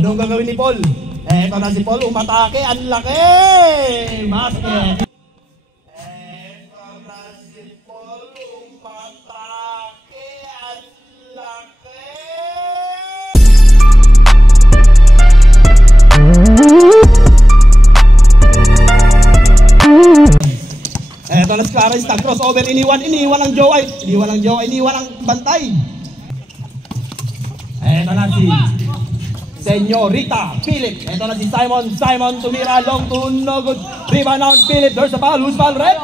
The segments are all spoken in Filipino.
Anong gagawin ni Paul? Eto na si Paul, umatake, ang laki! Basket! Eto na si Paul, umatake, ang laki! Eto na si Clarence, nag-crossover, iniwan ang Joe, iniwan ang bantay. Eto na si Senyorita Philip. Ito na si Simon tumira, long to no good. Rebound on Philip, there's a foul. Who's foul, Red?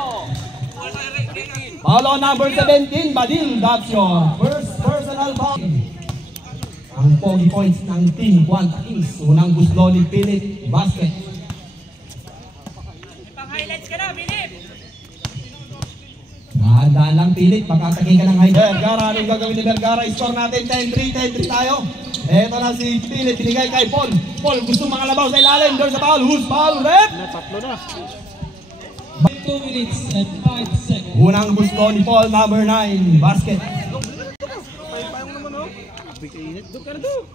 Foul on number 17, Badil. That's your first personal foul. Ang pogi points ng Team Quanta Kings. Unang guslo ni Philip, basket. Pang-highlights ka na, Philip. Dahan lang Philip, makatagay ka ng high. Vergara, anong gagawin ni Vergara? Score natin 10-3 tayo. Eto na si Philip, binigay kay Paul. Paul gusto makalabaw sa ilalim. There's a foul. Who's foul, Rep? Tatlo na. 2 minutes and 5 seconds. Unang gusto ni Paul, number 9, basket. Payong naman, oh. Bigay-init. Doon ka na doon.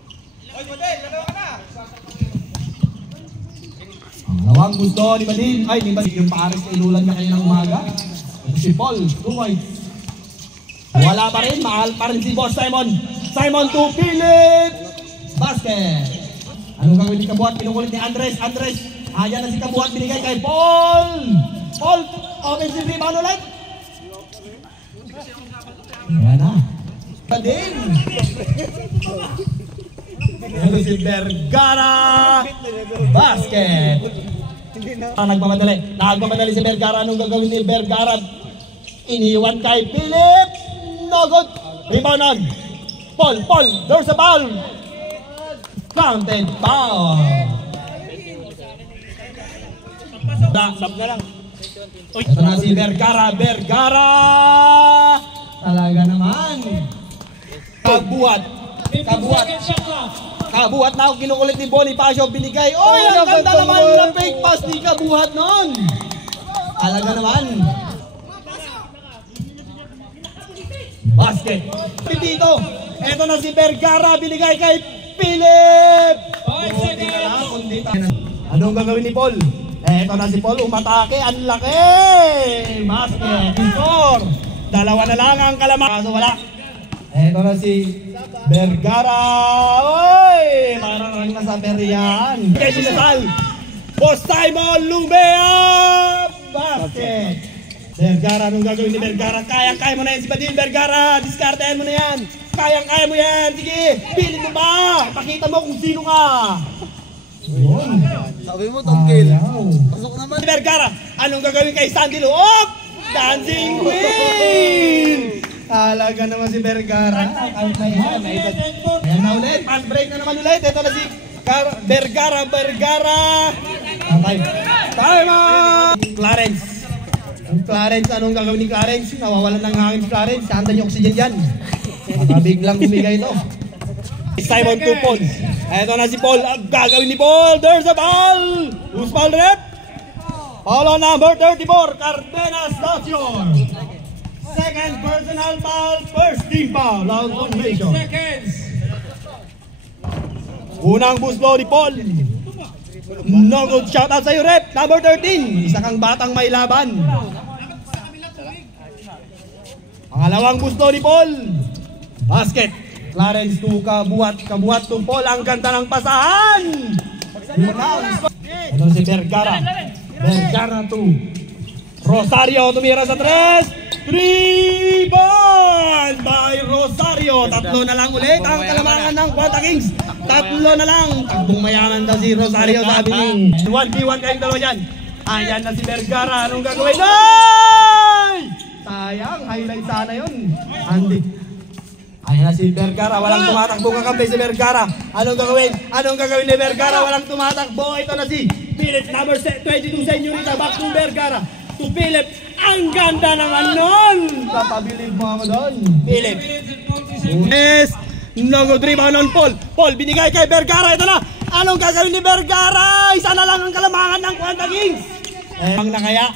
Oy, Badil, lalawa ka na. Pangalawang gusto ni Badil. Ay, ni Badil yung paaris na inulan niya kayo ng umaga. Si Paul, 2 points. Wala pa rin, mahal pa rin si Boss Simon. Simon to Philip, basket. Anong gagawin ni Kabuhat? Pinukulit ni Andres. Ayan na si Kabuhat, binigay kay Paul. Paul, offensive rebound ulit. Ayan na. Badin. Ano si Vergara, basket. Nagmamadali si Vergara. Anong gagawin ni Vergara? Iniwan kay Philip. No good. Rebound on Paul, there's a foul. Counted foul. Sab na lang. Ito na si Vergara. Talaga naman. Kabuhat na ako kinukulit ni Bonifacio, binigay. Oh, ang ganda naman ng fake pass ni Kabuhat nun. Talaga naman. Basket. Dito. Ito na si Vergara, binigay kay Philip. Anong gagawin ni Paul? Ito na si Paul, umatake, ang laki. Basket. Score. Dalawa na lang ang kalamangan. Kaso wala. Ito na si Vergara. Oy! Marang na sa Perian. Kaya sinasal. Boss Simon Lumea. Basket. Vergara, anong gagawin ni Vergara? Kaya mo na yan si Badil, Vergara. Diskartehan mo na yan. Kaya mo yan. Sige, pilit mo ba? Pakita mo kung sino ka. Yun. Sabi mo, Tongkil. Pasok naman. Vergara, anong gagawin kay Sandy Loob? Dancing Queen! Talaga naman si Vergara. Ayan na ulit. Fast break na naman ulit. Ito na si Vergara. Time out! Clarence, anong gagawin ni Clarence? Nawawalan ng hangin si Clarence. Saan yung oxygen dyan? Baka biglang bumigay ito. Simon to Paul. Ito na si Paul. Gagawin ni Paul. There's a ball. Who's foul, Rep? Foul on number 34. Cardenas Dacior. Second personal foul. First team foul. Out on Mason. Unang buslo ni Paul. No good, shout out sa iyo, Rep. Number 13, isa kang batang may laban. Pangalawang gusto ni Paul. Basket. Clarence to Kabuhat to Paul. Ang ganda ng pasahan. Ito si Vergara to Rosario, tumira sa 3 ball by Rosario. Tatlo na lang ulit ang kalamangan ng Quanta Kings. Tatlo na lang. Takbong mayaman daw si Rosario, sabi ni 1v1 kayong dalawa dyan. Ayan na si Vergara. Anong gagawin? Ay! Sayang, highlight sana yun. Andy. Ayan na si Vergara. Walang tumatakbo kakampi si Vergara. Anong gagawin ni Vergara? Walang tumatakbo. Ito na si Philip, number 22, Senyorita. Back to Vergara. To Philip. Ang ganda naman nun. Papabilib mo ako doon. Philip. Yes. No good rebound on Paul. Paul, binigay kay Vergara. Ito na. Anong gagawin ni Vergara? Isa na lang ang kalamangan ng Quanta Kings. Ang na kaya?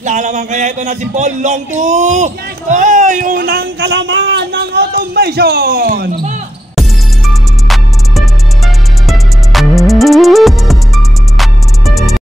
Lalaman kaya ito na si Paul. Long to. Oy, unang kalamangan ng automation.